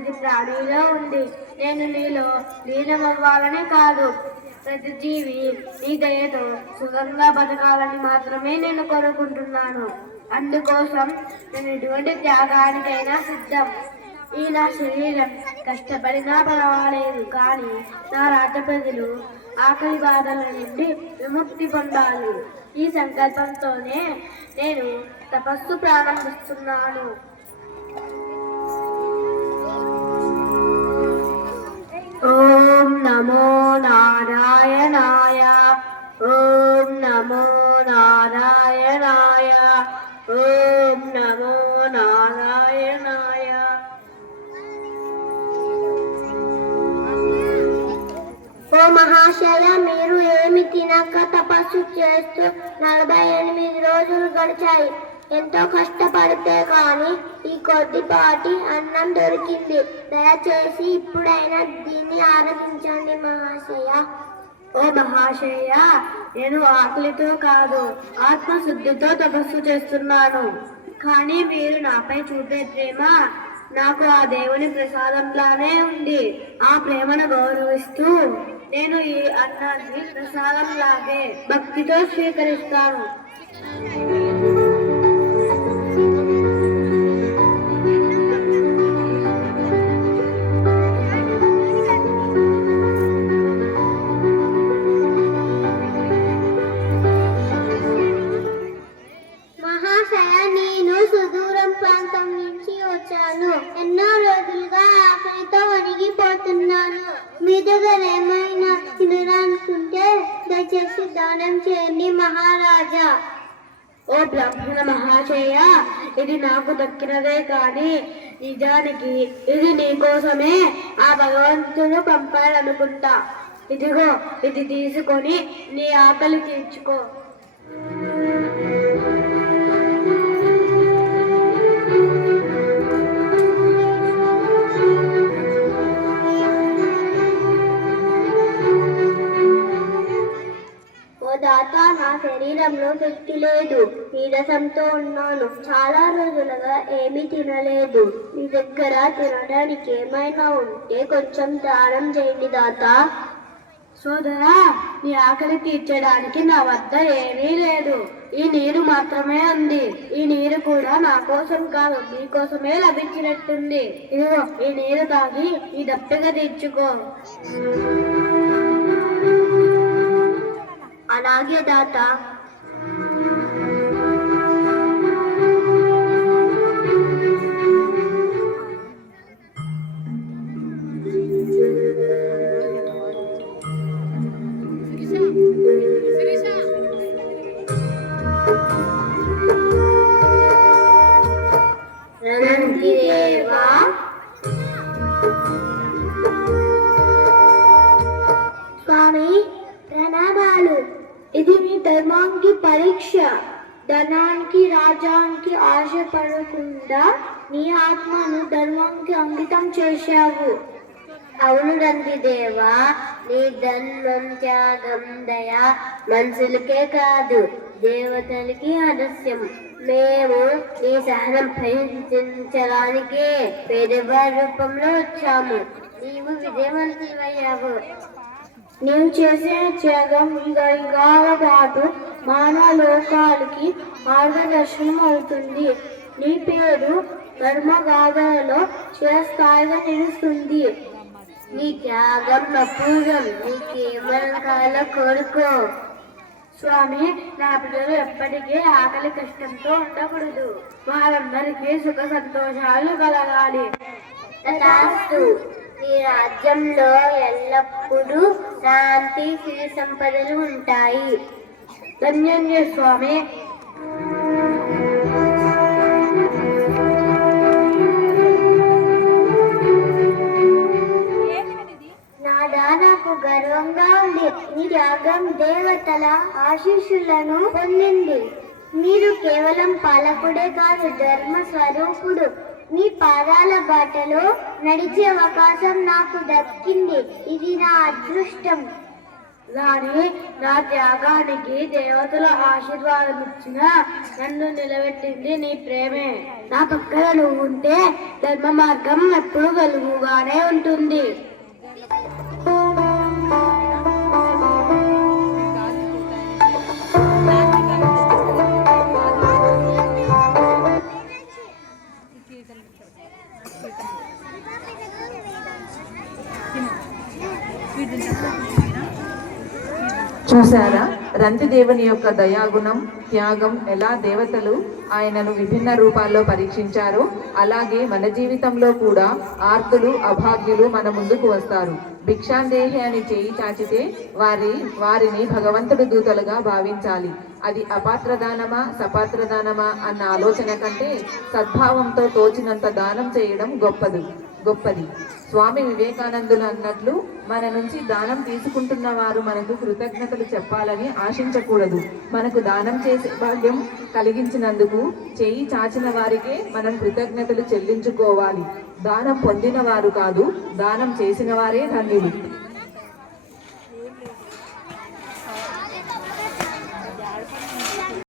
ప్రతి ప్రాణిలో ఉంది. నేను నీలో లీనమవ్వాలని కాదు, ప్రతి జీవి నీ దయతో సుఖంగా బతకాలని మాత్రమే నేను కోరుకుంటున్నాను. అందుకోసం నేను ఎటువంటి త్యాగానికైనా సిద్ధం. ఈ నా శరీరం కష్టపడినా పర్వాలేదు, కానీ నా రాజ్య ప్రజలు ఆకలి బాధల నుండి విముక్తి పొందాలి. ఈ సంకల్పంతోనే నేను తపస్సు ప్రారంభిస్తున్నాను. ఓం నమో నారాయణాయ. ఓం నమో నారాయణాయ. ఓం నమో నారాయణాయ. ఓ మహాశయ, మీరు ఏమి తినక తపస్సు చేస్తూ 48 రోజులు గడిచాయి. ఎంతో కష్టపడితే కానీ ఈ కొద్దిపాటి అన్నం దొరికింది. దయచేసి ఇప్పుడైనా దీన్ని ఆరగించండి మహాశయ. ఓ మహాశయ, నేను ఆకలితో కాదు, ఆత్మశుద్ధితో తపస్సు చేస్తున్నాను. కానీ మీరు నాపై చూపే ప్రేమ నాకు ఆ దేవుని ప్రసాదంలానే ఉంది. ఆ ప్రేమను గౌరవిస్తూ నేను ఈ అన్నాన్ని ప్రసాదంలాగే భక్తితో స్వీకరిస్తాను. మహాశయ, నేను సుదూరం ప్రాంతం నుంచి వచ్చాను. ఎన్నో రోజులుగా ఆకలితో వణిగిపోతున్నాను. మీ దగ్గర ఏమైనా తినడానికుంటే దయచేసి దానం చేయండి మహారాజా. ఓ బ్రాహ్మణ మహాశయ, ఇది నాకు దక్కినదే, కానీ నిజానికి ఇది నీకోసమే ఆ భగవంతుడు పంపాడనుకుంటా. ఇదిగో, ఇది తీసుకొని నీ ఆకలి తీర్చుకో. దాత, నా శరీరంలో శక్తి లేదు, నీరసంతో ఉన్నాను. చాలా రోజులుగా ఏమీ తినలేదు. మీ దగ్గర తినడానికి ఏమైనా ఉంటే కొంచెం దానం చేయండి దాత. సోదరా, నీ ఆకలి తీర్చడానికి నా వద్ద ఏమీ లేదు. ఈ నీరు మాత్రమే ఉంది. ఈ నీరు కూడా నా కోసం కాదు, నీ కోసమే లభించినట్టుంది. ఇదిగో, ఈ నీరు తాగి ఈ దప్పిక తీర్చుకో. అలాగే దాత. రంతిదేవా, స్వామి ప్రణామాలు. ఇది మీ ధర్మానికి పరీక్ష. ధనానికి రాజ్యానికి ఆశపడకుండా నీ ఆత్మను ధర్మానికి అంకితం చేశావు. అవును రంతిదేవా, నీ ధర్మం, త్యాగం, దయ మనుషులకే కాదు దేవతలకి ఆదర్శం. మేము నీ సహనం ప్రయత్నించడానికే పేదవారి రూపంలో వచ్చాము. నీవు విజయవంతులయ్యావు. నీవు చేసే త్యాగం యుగాల పాటు మానవ లోకాలకి మార్గదర్శనం అవుతుంది. నీ పేరు ధర్మగాథలలో చిరస్థాయిగా నిలుస్తుంది. నీ త్యాగం అపూర్వం. నీ కేవలం కాల కోరుకో. స్వామి, నా పిల్లలు ఎప్పటికీ ఆకలి కష్టంతో ఉండకూడదు. వారందరికీ సుఖ సంతోషాలు కలగాలి. తథాస్తు. ఈ రాజ్యంలో ఎల్లప్పుడూ శాంతి, సిరి సంపదలు ఉంటాయి. ధన్యంజయ స్వామి. నాకు గర్వంగా ఉంది. నీ త్యాగం దేవతల ఆశీస్సులను పొందింది. మీరు కేవలం పాలకుడే కాదు, ధర్మ స్వరూపుడు. మీ పాదాల బాటలో నడిచే అవకాశం నాకు దక్కింది. ఇది నా అదృష్టం. రాణి, నా త్యాగానికి దేవతల ఆశీర్వాదం ఇచ్చిన నన్ను నిలబెట్టింది నీ ప్రేమే. నా పక్కన నువ్వు ఉంటే ధర్మ మార్గం ఎప్పుడు వెలుగుగానే ఉంటుంది. చూసారా రంతిదేవుని యొక్క దయాగుణం, త్యాగం ఎలా దేవతలు ఆయనను విభిన్న రూపాల్లో పరీక్షించారో అలాగే మన జీవితంలో కూడా ఆర్తులు, అభాగ్యులు మన ముందుకు వస్తారు. భిక్షాందేహి అని చేయి చాచితే వారిని భగవంతుడి దూతలుగా భావించాలి. అది అపాత్రదానమా సపాత్రదానమా అన్న ఆలోచన కంటే సద్భావంతో తోచినంత దానం చేయడం గొప్పది. స్వామి వివేకానందులు అన్నట్లు మన నుంచి దానం తీసుకుంటున్న వారు మనకు కృతజ్ఞతలు చెప్పాలని ఆశించకూడదు. మనకు దానం చేసే భాగ్యం కలిగించినందుకు చేయి చాచిన వారికే మనం కృతజ్ఞతలు చెల్లించుకోవాలి. దానం పొందిన వారు కాదు, దానం చేసిన వారే ధన్యులు.